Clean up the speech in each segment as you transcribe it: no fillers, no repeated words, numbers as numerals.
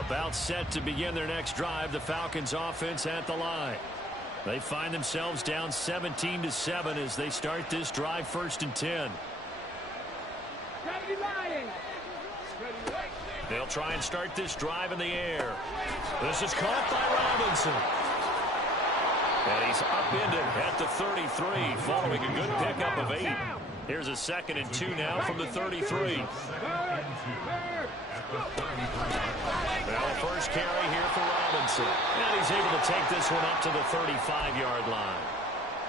About set to begin their next drive. The Falcons offense at the line. They find themselves down 17-7 as they start this drive, 1st and 10. They'll try and start this drive in the air. This is caught by Robinson. And he's upended at the 33 following a good pickup of 8. Here's a 2nd and 2 now from the 33. Well, first carry here for Robinson. And he's able to take this one up to the 35-yard line.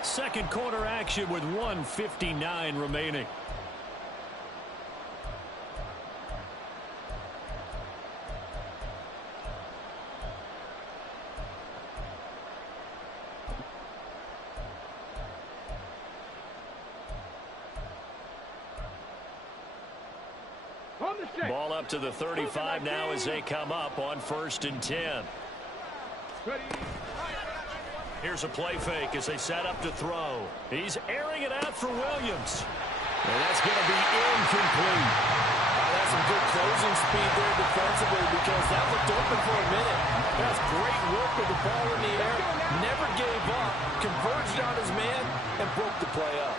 Second quarter action with 1:59 remaining. Ball up to the 35 now as they come up on 1st and 10. Here's a play fake as they set up to throw. He's airing it out for Williams. And that's going to be incomplete. That's some good closing speed there defensively because that looked open for a minute. That's great work with the ball in the air. Never gave up. Converged on his man and broke the play up.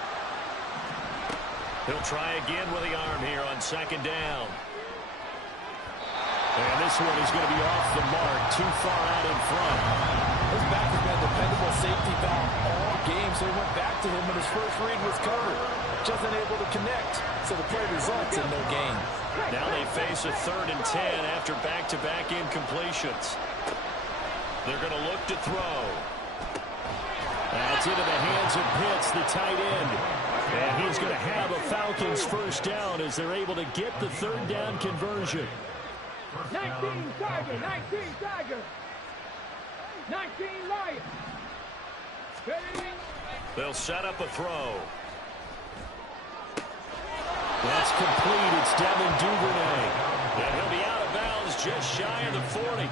He'll try again with the arm here on 2nd down. And this one is going to be off the mark, too far out in front. His back has been a dependable safety valve all game, so he went back to him when his first read was covered. Just unable to connect, so the play results in no gain. Now they face a 3rd and 10 after back-to-back incompletions. They're going to look to throw. That's into the hands of Pitts, the tight end. And he's going to have a Falcons first down as they're able to get the 3rd down conversion. 19 Tiger, 19 Tiger, 19 Lion. They'll set up a throw. That's complete. It's Devin Duvernay. And he'll be out of bounds just shy of the 40.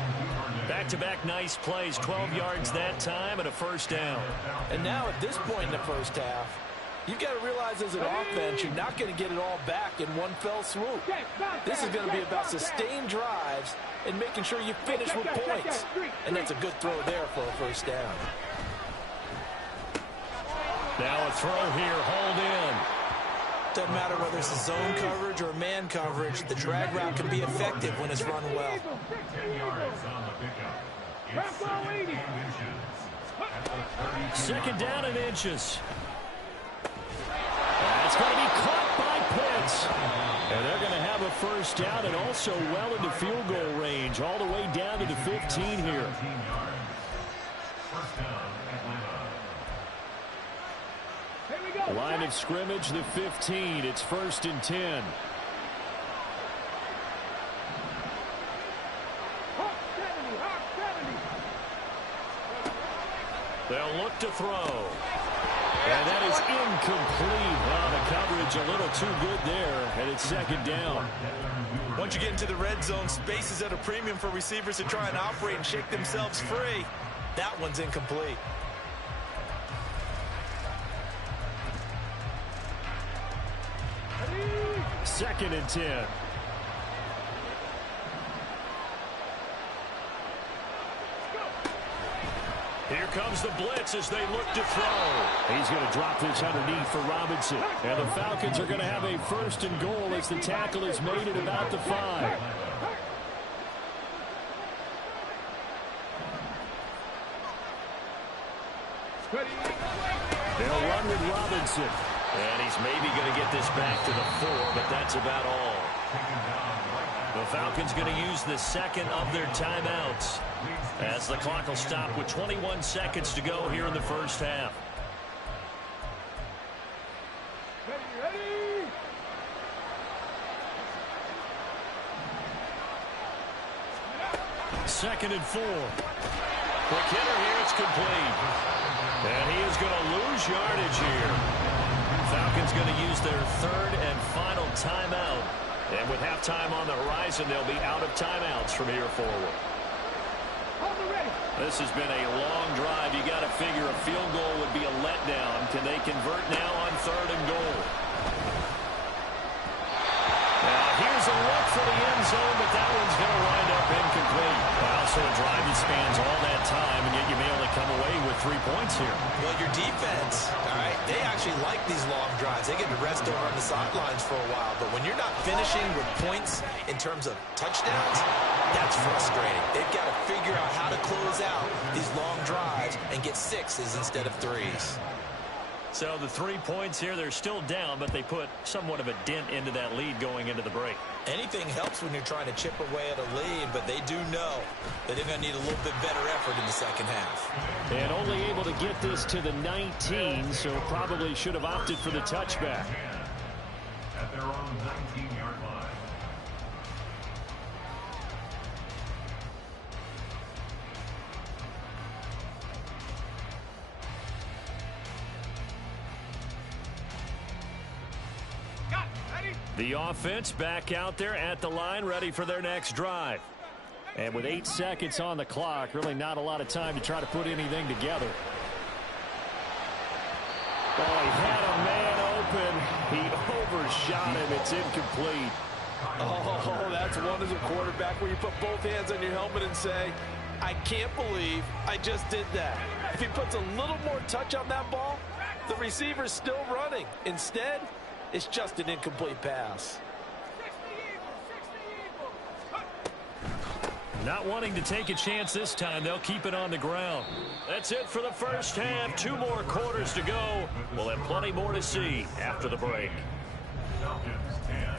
Back-to-back nice plays, 12 yards that time and a first down. And now at this point in the first half, you've got to realize as an offense, you're not going to get it all back in one fell swoop. This is going to be about sustained drives and making sure you finish with points. And that's a good throw there for a first down. Now a throw here, hold in. Doesn't matter whether it's a zone coverage or man coverage, the drag route can be effective when it's run well. 2nd down and inches. It's going to be caught by Pitts. And they're going to have a first down and also well into field goal range, all the way down to the 15 here. Line of scrimmage, the 15. It's 1st and 10. They'll look to throw. And that is incomplete. Well, the coverage a little too good there, and it's 2nd down. Once you get into the red zone, space is at a premium for receivers to try and operate and shake themselves free. That one's incomplete. Second and 10. Here comes the blitz as they look to throw. He's going to drop this underneath for Robinson. And the Falcons are going to have a 1st and goal as the tackle is made at about the 5. They'll run with Robinson. And he's maybe going to get this back to the 4, but that's about all. The Falcons going to use the 2nd of their timeouts as the clock will stop with 21 seconds to go here in the first half. Ready. 2nd and 4. Quick hitter here, it's complete. And he is going to lose yardage here. Falcons going to use their 3rd and final timeout. And with halftime on the horizon, they'll be out of timeouts from here forward. This has been a long drive. You got to figure a field goal would be a letdown. Can they convert now on 3rd and goal? Now here's a look for the end zone, but that one's going to wind up incomplete. So a drive that spans all that time, and yet you may only come away with 3 points here. Well, your defense, all right, they actually like these long drives. They get to rest over on the sidelines for a while. But when you're not finishing with points in terms of touchdowns, that's frustrating. They've got to figure out how to close out these long drives and get 6s instead of 3s. So the 3 points here, they're still down, but they put somewhat of a dent into that lead going into the break. Anything helps when you're trying to chip away at a lead, but they do know that they're going to need a little bit better effort in the second half. And only able to get this to the 19, so probably should have opted for the touchback. At their own 19-yard line. The offense back out there at the line, ready for their next drive. And with 8 seconds on the clock, really not a lot of time to try to put anything together. Oh, he had a man open. He overshot him. It's incomplete. Oh, that's one as a quarterback where you put both hands on your helmet and say, I can't believe I just did that. If he puts a little more touch on that ball, the receiver's still running. Instead, it's just an incomplete pass. Not wanting to take a chance this time, they'll keep it on the ground. That's it for the first half. 2 more quarters to go. We'll have plenty more to see after the break. Falcons 10.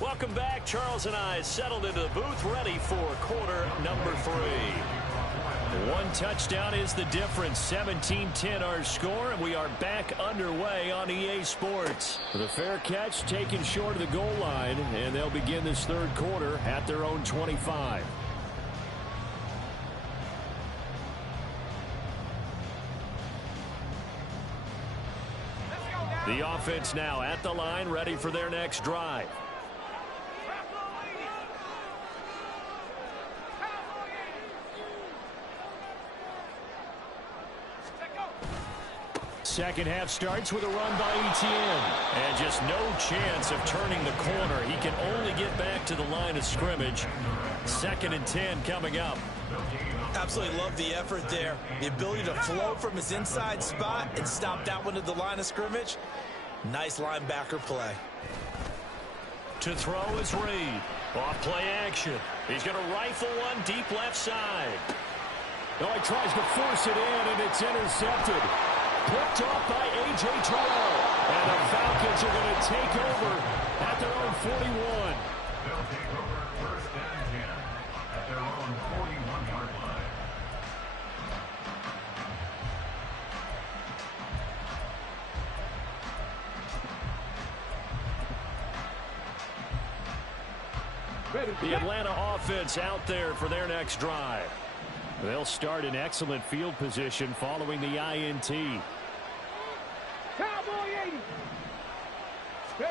Welcome back. Charles and I settled into the booth, ready for quarter number 3. 1 touchdown is the difference. 17-10 our score, and we are back underway on EA Sports. The fair catch taken short of the goal line, and they'll begin this third quarter at their own 25. The offense now at the line, ready for their next drive. Second half starts with a run by Etienne. And just no chance of turning the corner. He can only get back to the line of scrimmage. 2nd and 10 coming up. Absolutely love the effort there. The ability to flow from his inside spot and stop that one at the line of scrimmage. Nice linebacker play. To throw is Reed. Off play action. He's going to rifle one deep left side. Oh, he tries to force it in, and it's intercepted. Picked off by A.J. Terrell. And the Falcons are going to take over at their own 41. They'll take over first and 10 at their own 41-yard line. The Atlanta offense out there for their next drive. They'll start in excellent field position following the INT. Cowboy 80.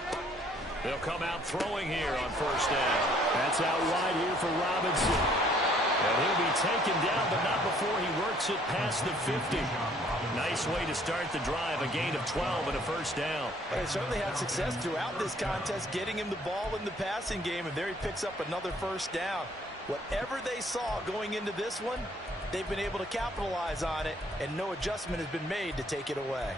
They'll come out throwing here on first down. That's out wide here for Robinson. And he'll be taken down, but not before he works it past the 50. Nice way to start the drive, a gain of 12 and a first down. They certainly had success throughout this contest, getting him the ball in the passing game, and there he picks up another first down. Whatever they saw going into this one, they've been able to capitalize on it, and no adjustment has been made to take it away.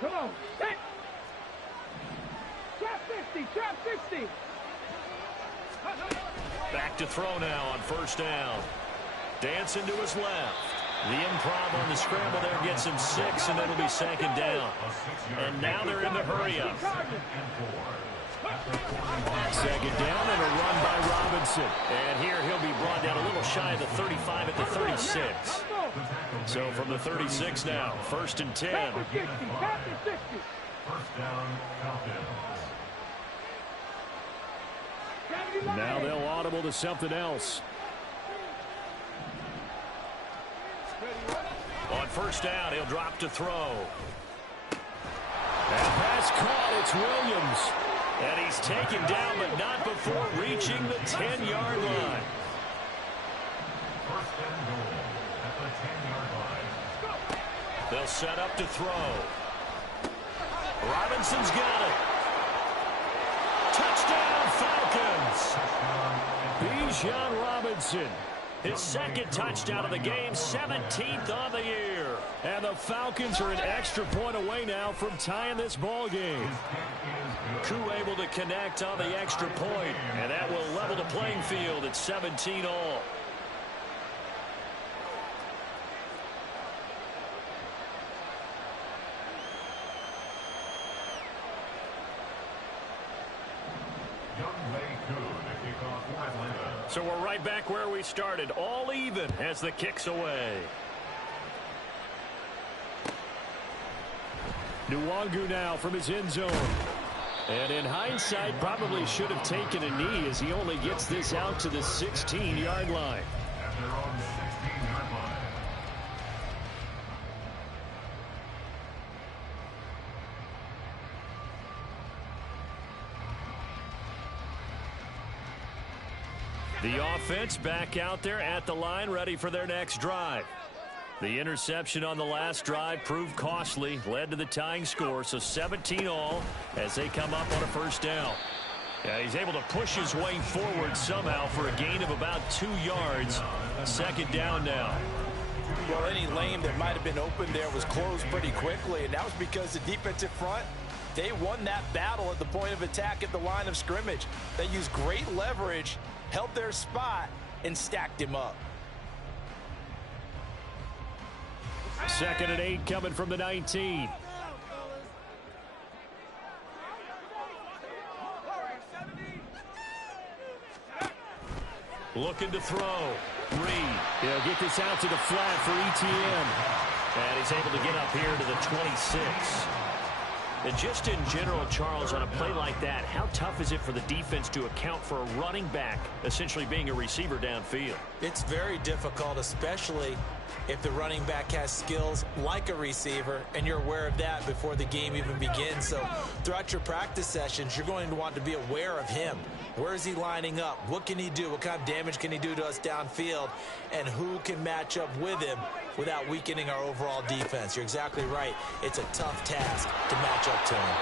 Come on. Hey. Trap 50, trap 60. Back to throw now on first down. Dancing to his left. The improv on the scramble there gets him 6, and it'll be 2nd down. And now they're in the hurry-up. 2nd down and a run by Robinson. And here he'll be brought down a little shy of the 35 at the 36. So from the 36 now, 1st and 10. First down, Falcons. Now they'll audible to something else. first down. He'll drop to throw. And pass caught. It's Williams. And he's taken down, but not before reaching the 10-yard line. First and goal at the 10-yard line. They'll set up to throw. Robinson's got it. Touchdown, Falcons. Bijan Robinson. His second touchdown of the game, 17th on the year. And the Falcons are an extra point away now from tying this ball game. Koo able to connect on the extra point, and that will level the playing field at 17 all. So we're right back where we started, all even as the kick's away. Nwangu now from his end zone. And in hindsight, probably should have taken a knee as he only gets this out to the 16-yard line. At their own 16-yard line. The offense back out there at the line, ready for their next drive. The interception on the last drive proved costly, led to the tying score, so 17 all as they come up on a first down. Yeah, he's able to push his way forward somehow for a gain of about 2 yards. Second down now. Well, any lane that might have been open there was closed pretty quickly, and that was because the defensive front, they won that battle at the point of attack at the line of scrimmage. They used great leverage, held their spot, and stacked him up. Second and 8 coming from the 19. Looking to throw. Reed. He'll get this out to the flat for ETN. And he's able to get up here to the 26. And just in general, Charles, on a play like that, how tough is it for the defense to account for a running back essentially being a receiver downfield? It's very difficult, especially if the running back has skills like a receiver, and you're aware of that before the game even begins. So throughout your practice sessions, you're going to want to be aware of him. Where is he lining up? What can he do? What kind of damage can he do to us downfield? And who can match up with him without weakening our overall defense? You're exactly right. It's a tough task to match up to him.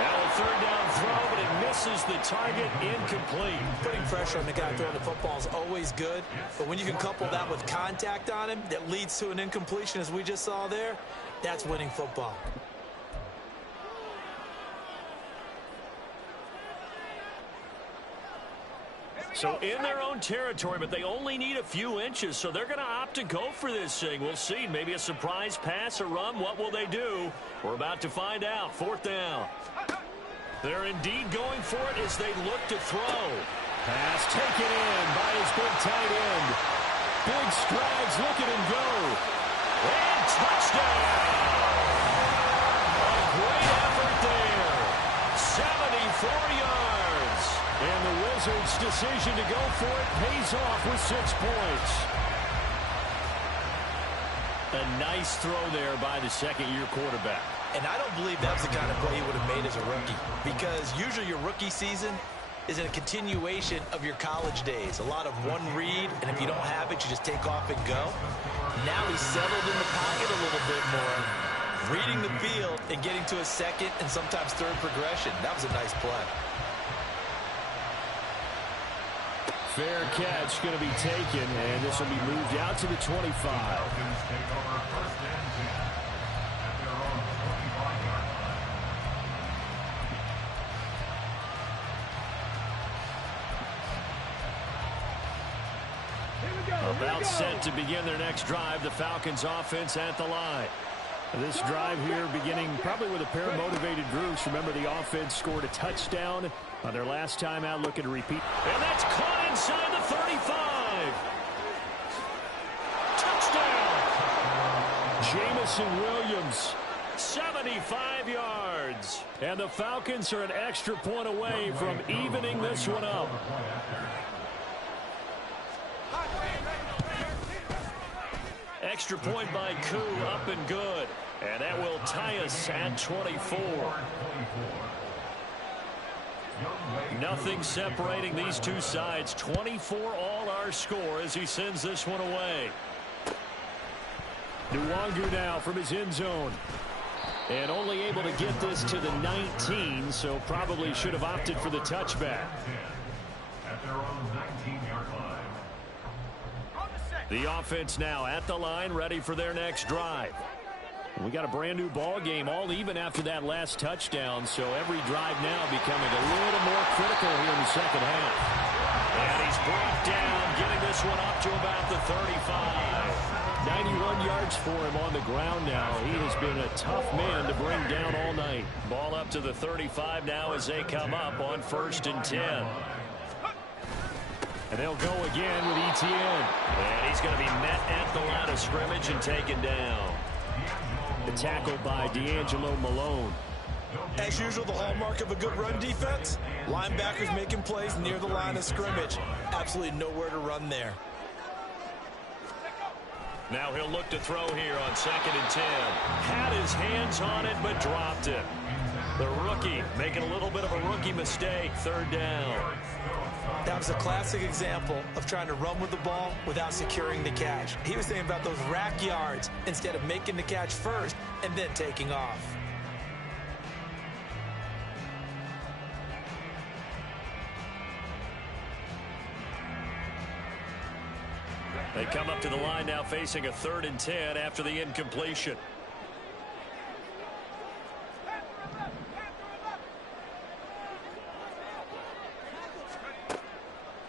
Now a third down throw, but it misses the target, incomplete. Putting pressure on the guy throwing the football is always good, but when you can couple that with contact on him that leads to an incompletion, as we just saw there, that's winning football. So in their own territory, but they only need a few inches, so they're going to opt to go for this thing. We'll see. Maybe a surprise pass, a run. What will they do? We're about to find out. Fourth down. They're indeed going for it as they look to throw. Pass taken in by his big tight end. Big strides, look at him go. And touchdown! A great effort there. 74 yards. And the Wizards' decision to go for it pays off with 6 points. A nice throw there by the second-year quarterback. And I don't believe that was the kind of play he would have made as a rookie, because usually your rookie season is a continuation of your college days. A lot of one read, and if you don't have it, you just take off and go. Now he's settled in the pocket a little bit more, reading the field and getting to a second and sometimes third progression. That was a nice play. Fair catch going to be taken, and this will be moved out to the 25. Falcons take over first and 10 at their own 25-yard line. About set to begin their next drive, the Falcons offense at the line. This drive here beginning probably with a pair of motivated groups. Remember, the offense scored a touchdown on their last time out, looking to repeat. And that's caught inside the 35. Touchdown! Jamison Williams, 75 yards. And the Falcons are an extra point away from evening this one up. Extra point by Koo, up and good. And that will tie us at 24. Nothing separating these two sides. 24 all our score as he sends this one away. Nwangu now from his end zone. And only able to get this to the 19, so probably should have opted for the touchback. At their own 19-yard line. The offense now at the line, ready for their next drive. We got a brand new ball game, all even after that last touchdown, so every drive now becoming a little more critical here in the second half. And he's brought down, getting this one up to about the 35. 91 yards for him on the ground now. He has been a tough man to bring down all night. Ball up to the 35 now as they come up on 1st and 10. And they'll go again with Etienne. And he's going to be met at the line of scrimmage and taken down. The tackle by D'Angelo Malone. As usual, the hallmark of a good run defense, linebackers making plays near the line of scrimmage. Absolutely nowhere to run there. Now he'll look to throw here on 2nd and 10. Had his hands on it, but dropped it. The rookie making a little bit of a rookie mistake. 3rd down. That was a classic example of trying to run with the ball without securing the catch. He was thinking about those rack yards instead of making the catch first and then taking off. They come up to the line now facing a 3rd and 10 after the incompletion.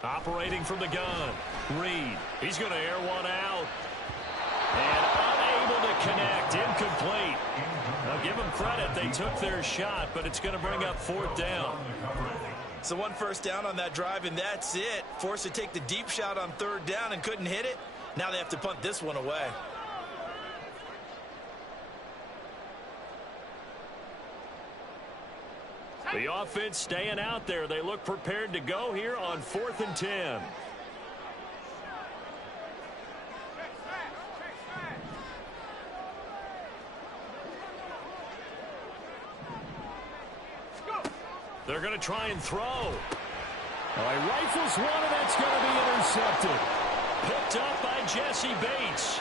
Operating from the gun. Reed. He's going to air one out. And unable to connect. Incomplete. Now give them credit. They took their shot, but it's going to bring up 4th down. So 1 first down on that drive, and that's it. Forced to take the deep shot on 3rd down and couldn't hit it. Now they have to punt this one away. The offense staying out there. They look prepared to go here on 4th and 10. They're going to try and throw. He rifles one, and that's going to be intercepted. Picked up by Jesse Bates.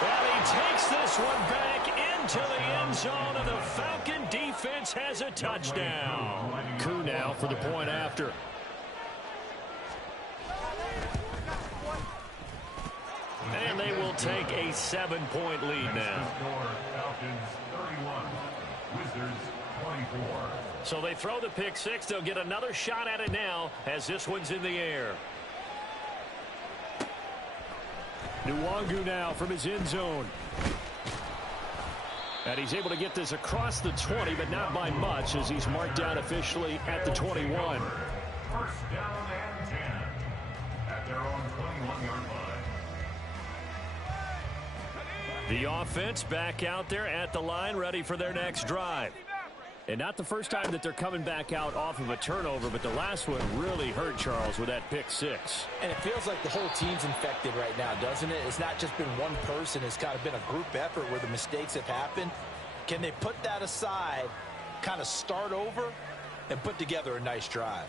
And he takes this one back into the end zone, and the Falcon defense has a touchdown. Koo now for the point after. And they will take a 7-point lead now. Falcons 31, Wizards 24. So they throw the pick six. They'll get another shot at it now as this one's in the air. Nwangu now from his end zone. And he's able to get this across the 20, but not by much as he's marked down officially at the 21. 1st down and 10 at their own 21-yard line. The offense back out there at the line, ready for their next drive. And not the first time that they're coming back out off of a turnover, but the last one really hurt Charles with that pick six. And it feels like the whole team's infected right now, doesn't it? It's not just been one person. It's kind of been a group effort where the mistakes have happened. Can they put that aside, kind of start over, and put together a nice drive?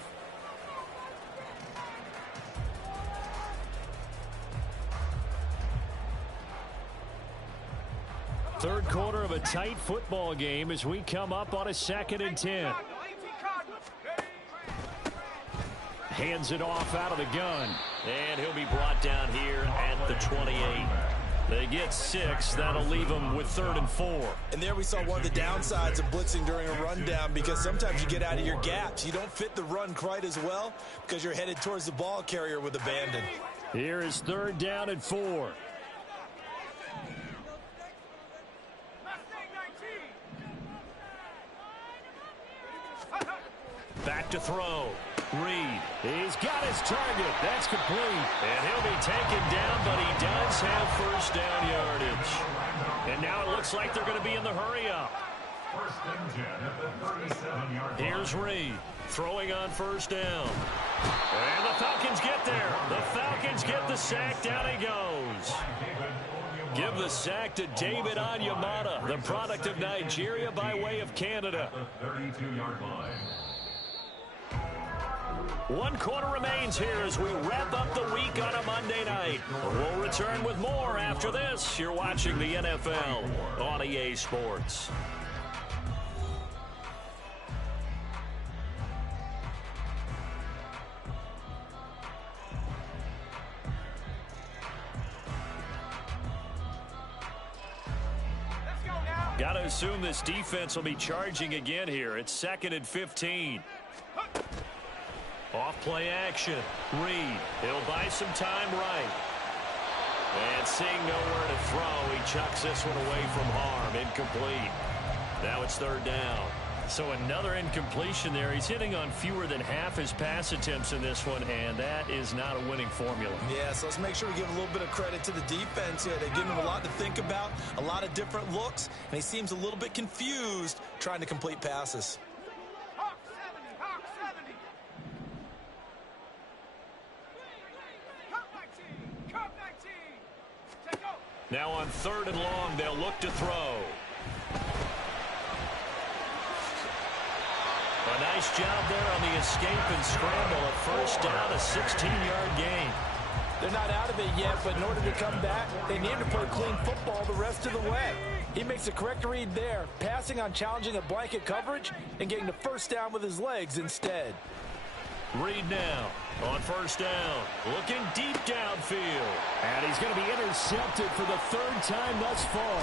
Third quarter of a tight football game as we come up on a 2nd and 10. Hands it off out of the gun. And he'll be brought down here at the 28. They get 6. That'll leave them with 3rd and 4. And there we saw one of the downsides of blitzing during a rundown, because sometimes you get out of your gaps. You don't fit the run quite as well because you're headed towards the ball carrier with abandon. Here is 3rd down and 4. Back to throw. Reed. He's got his target. That's complete. And he'll be taken down, but he does have 1st down yardage. And now it looks like they're going to be in the hurry up. 1st and 10 at the 37-yard line. Here's Reed throwing on 1st down. And the Falcons get there. The Falcons get the sack. Down he goes. Give the sack to David Onyemata, the product of Nigeria by way of Canada. The 32-yard line. 1 quarter remains here as we wrap up the week on a Monday night. We'll return with more after this. You're watching the NFL on EA Sports. Got to assume this defense will be charging again here. It's 2nd and 15. Off play action. Reed. He'll buy some time right. And seeing nowhere to throw, he chucks this one away from harm. Incomplete. Now it's 3rd down. So another incompletion there. He's hitting on fewer than half his pass attempts in this one, and that is not a winning formula. Yeah, so let's make sure we give a little bit of credit to the defense here. They give him a lot to think about, a lot of different looks, and he seems a little bit confused trying to complete passes. Hawk 70, Hawk 70. Cup 19, Cup 19. Take over. Now on 3rd and long, they'll look to throw. A nice job there on the escape and scramble. A 1st down, a 16-yard gain. They're not out of it yet, but in order to come back, they need to play clean football the rest of the way. He makes a correct read there, passing on challenging a blanket coverage and getting the 1st down with his legs instead. Reed now on 1st down, looking deep downfield. And he's going to be intercepted for the 3rd time thus far.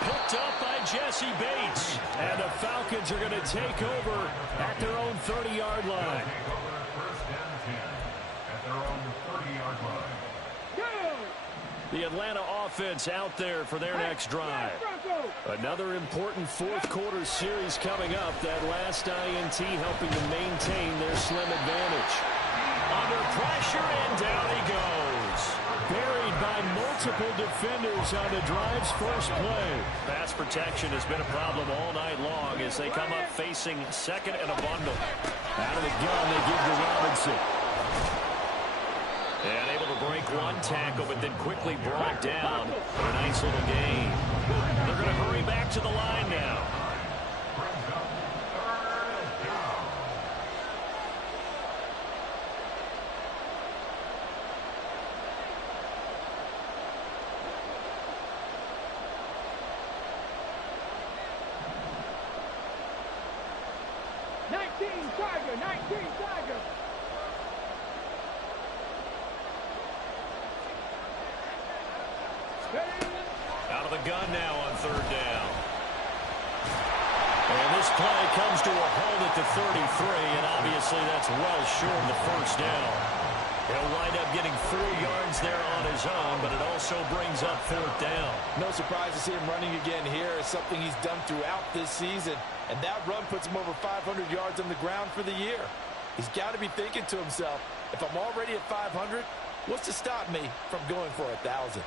Picked up by Jesse Bates. And the Falcons are going to take over at their own 30-yard line. Take over 1st and 10 at their own 30-yard line. The Atlanta offense out there for their next drive. Another important 4th quarter series coming up. That last INT helping to maintain their slim advantage. Under pressure, and down he goes. Buried by multiple defenders on the drive's first play. Pass protection has been a problem all night long as they come up facing 2nd and a bundle. Out of the gun, they give to Robinson. And able to break 1 tackle, but then quickly brought down for a nice little gain. They're going to hurry back to the line now. Brings up 3rd down. Tiger, 19 Tiger. Out of the gun now on 3rd down. And this play comes to a hold at the 33, and obviously that's well short of the 1st down. He'll wind up getting 4 yards there on his own, but it also brings up 4th down. No surprise to see him running again here. It's something he's done throughout this season, and that run puts him over 500 yards on the ground for the year. He's got to be thinking to himself, if I'm already at 500, what's to stop me from going for 1,000?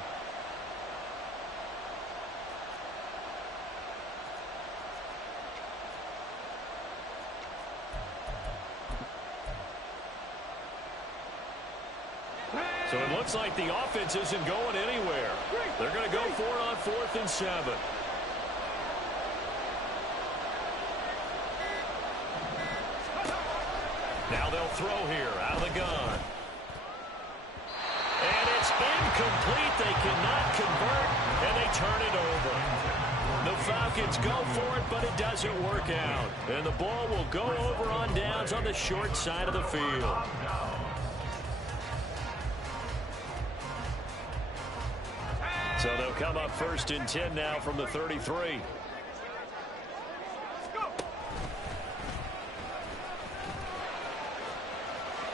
So it looks like the offense isn't going anywhere. They're going to go for it on 4th and 7. Now they'll throw here out of the gun. And it's incomplete. They cannot convert, and they turn it over. The Falcons go for it, but it doesn't work out. And the ball will go over on downs on the short side of the field. So they'll come up 1st and 10 now from the 33.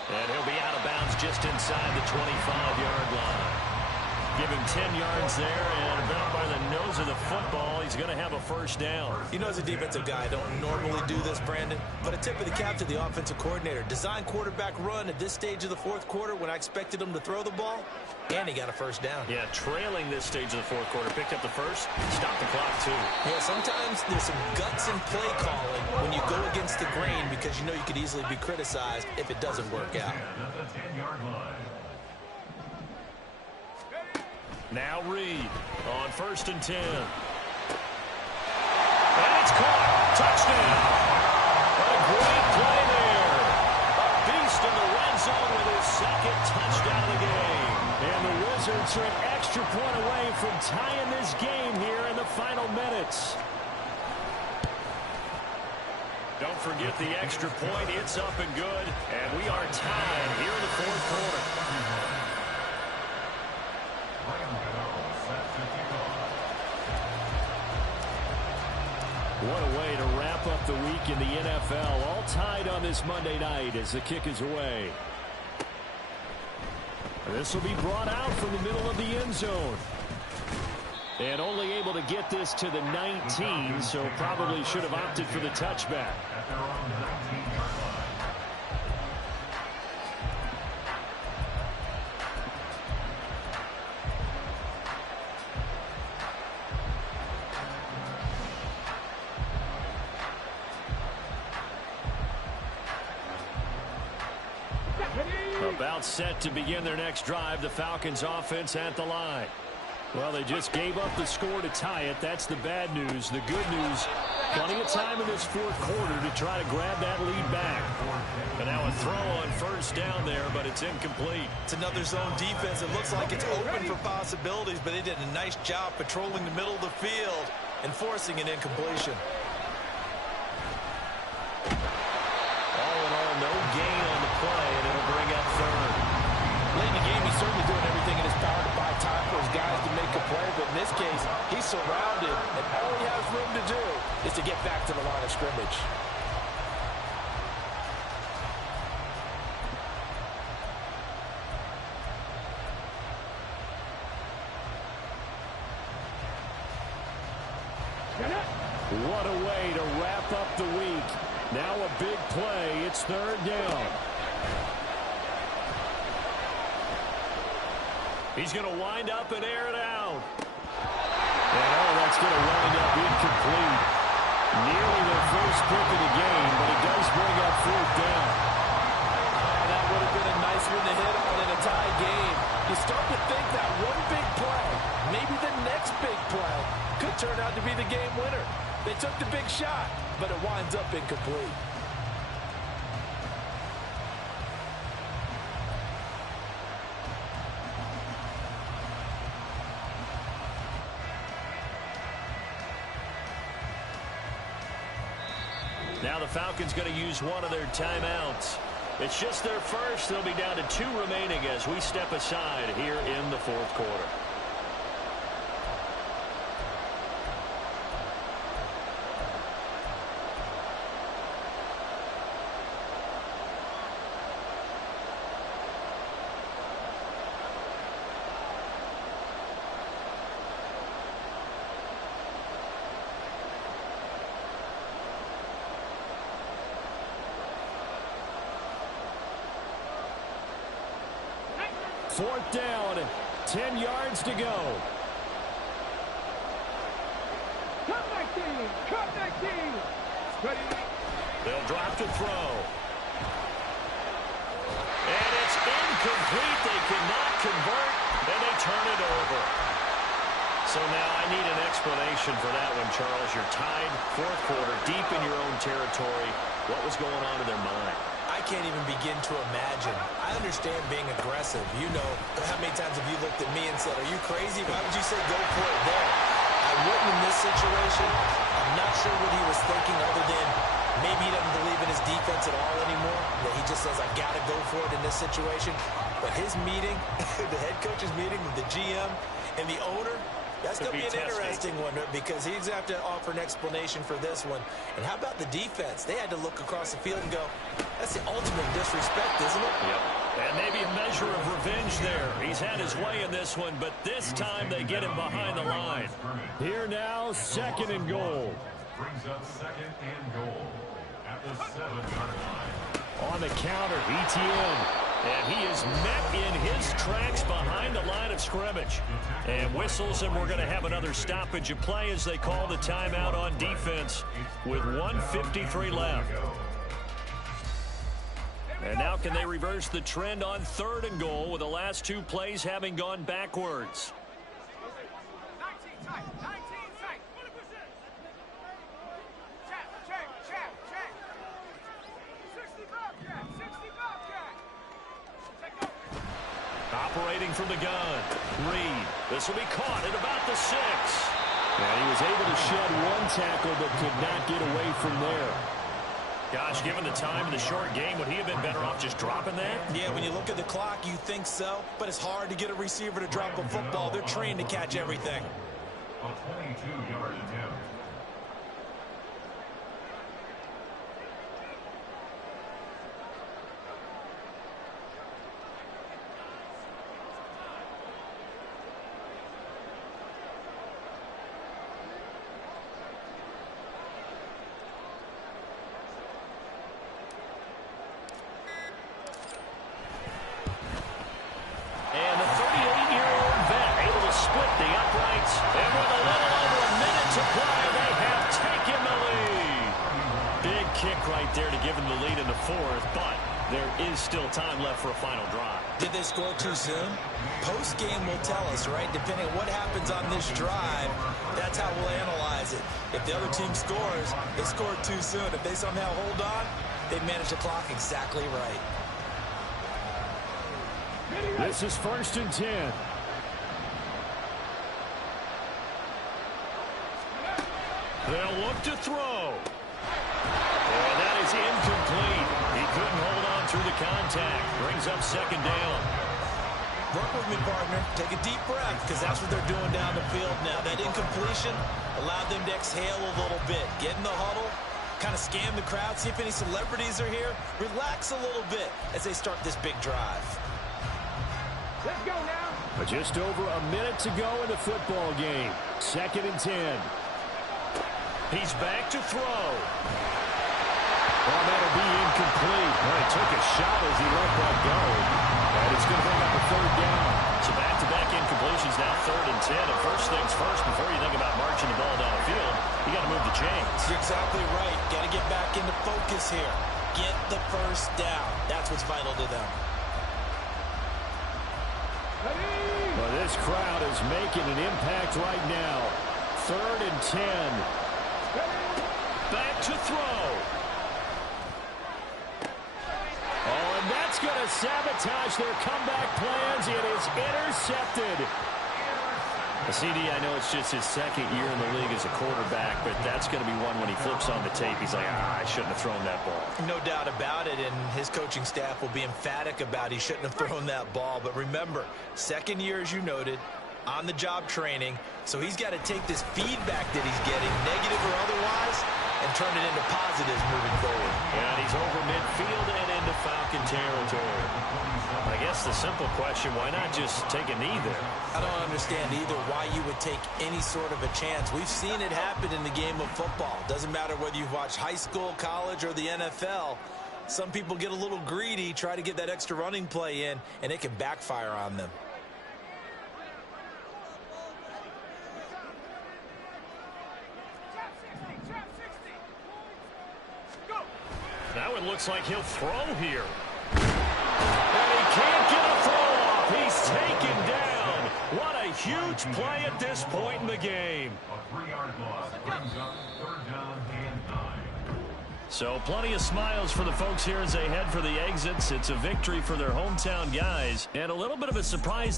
And he'll be out of bounds just inside the 25-yard line. Give him 10 yards there, and about by the nose of the football, he's going to have a 1st down. You know, as a defensive guy, I don't normally do this, Brandon, but a tip of the cap to the offensive coordinator. Design quarterback run at this stage of the 4th quarter when I expected him to throw the ball, and he got a 1st down. Yeah, trailing this stage of the 4th quarter. Picked up the 1st, stopped the clock, too. Yeah, sometimes there's some guts in play calling when you go against the grain because you know you could easily be criticized if it doesn't work out. At the 10-yard line. Now Reed on 1st and 10. And it's caught. Touchdown. What a great play there. A beast in the red zone with his second touchdown of the game. And the Wizards are an extra point away from tying this game here in the final minutes. Don't forget the extra point. It's up and good. And we are tied here in the fourth quarter. What a way to wrap up the week in the NFL. All tied on this Monday night as the kick is away. This will be brought out from the middle of the end zone. And only able to get this to the 19, so probably should have opted for the touchback. About set to begin their next drive, the Falcons offense at the line. Well, they just gave up the score to tie it. That's the bad news. The good news, plenty of time in this fourth quarter to try to grab that lead back. And now a throw on 1st down there, but it's incomplete. It's another zone defense. It looks like it's open for possibilities, but they did a nice job patrolling the middle of the field and forcing an incompletion. All in all, no gain on the play, and it'll bring up 3rd. Late in the game, he's certainly doing everything in his power to buy time for his guys to make a play, but in this case, he's surrounded, and all he has room to do is to get back to the line of scrimmage. What a way to wrap up the week. Now a big play. It's 3rd down. He's going to wind up and air it out. And that's going to wind up incomplete. Nearly their first pick of the game, but it does bring up 4th down. That would have been a nice one to hit on in a tie game. You start to think that one big play, maybe the next big play, could turn out to be the game winner. They took the big shot, but it winds up incomplete. Now the Falcons going to use one of their timeouts. It's just their first. They'll be down to 2 remaining as we step aside here in the fourth quarter. Fourth down, 10 yards to go. Cut 19! Cut 19! Ready? They'll drop to throw. And it's incomplete. They cannot convert, and they turn it over. So now I need an explanation for that one, Charles. You're tied, fourth quarter, deep in your own territory. What was going on in their mind? I can't even begin to imagine. I understand being aggressive. You know, how many times have you looked at me and said, are you crazy? Why would you say go for it there? I wouldn't in this situation. I'm not sure what he was thinking other than maybe he doesn't believe in his defense at all anymore. That he just says, I've got to go for it in this situation. But his meeting, the head coach's meeting with the GM and the owner, that's going to be an interesting one because he's going to have to offer an explanation for this one. And how about the defense? They had to look across the field and go, that's the ultimate disrespect, isn't it? Yep. And maybe a measure of revenge there. He's had his way in this one, but this time they get him behind the line. Here now, 2nd and goal. Brings up 2nd and goal at the 7-yard line. On the counter, ETN. And he is met in his tracks behind the line of scrimmage. And whistles, and we're going to have another stoppage of play as they call the timeout on defense with 1:53 left. And now can they reverse the trend on 3rd and goal with the last 2 plays having gone backwards? Operating from the gun. Reed. This will be caught at about the 6. And he was able to shed one tackle but could not get away from there. Gosh, given the time in the short game, would he have been better off just dropping that? Yeah, when you look at the clock, you think so. But it's hard to get a receiver to drop a football. They're trained to catch everything. A 22-yard attempt. There to give him the lead in the 4th, but there is still time left for a final drive. Did they score too soon? Post-game will tell us, right? Depending on what happens on this drive, that's how we'll analyze it. If the other team scores, they scored too soon. If they somehow hold on, they manage the clock exactly right. This is 1st and 10. They'll look to throw. And that is incomplete. He couldn't hold on through the contact. Brings up 2nd down. Work with me, partner. Take a deep breath, because that's what they're doing down the field now. That incompletion allowed them to exhale a little bit. Get in the huddle, kind of scan the crowd, see if any celebrities are here. Relax a little bit as they start this big drive. Let's go now. But just over a minute to go in the football game. 2nd and 10. He's back to throw. Well, that'll be incomplete. Well, he took a shot as he let that go. And it's going to bring up a 3rd down. So back-to-back incompletions now 3rd and 10. And first things first, before you think about marching the ball down the field, you got to move the chains. You're exactly right. Got to get back into focus here. Get the first down. That's what's vital to them. Well, this crowd is making an impact right now. 3rd and 10. Back to throw. Oh, and that's going to sabotage their comeback plans. It is intercepted. CD, I know it's just his 2nd year in the league as a quarterback, but that's going to be one when he flips on the tape. He's like, I shouldn't have thrown that ball. No doubt about it, and his coaching staff will be emphatic about he shouldn't have thrown that ball. But remember, 2nd year, as you noted, on-the-job training, so he's got to take this feedback that he's getting, negative or otherwise, and turn it into positives moving forward. And he's over midfield and into Falcon territory. I guess the simple question, why not just take a knee there? I don't understand either why you would take any sort of a chance. We've seen it happen in the game of football. Doesn't matter whether you've watched high school, college, or the NFL. Some people get a little greedy, try to get that extra running play in, and it can backfire on them. Now it looks like he'll throw here. And he can't get a throw off. He's taken down. What a huge play at this point in the game. A 3-yard loss brings up 3rd down and 9. So plenty of smiles for the folks here as they head for the exits. It's a victory for their hometown guys. And a little bit of a surprise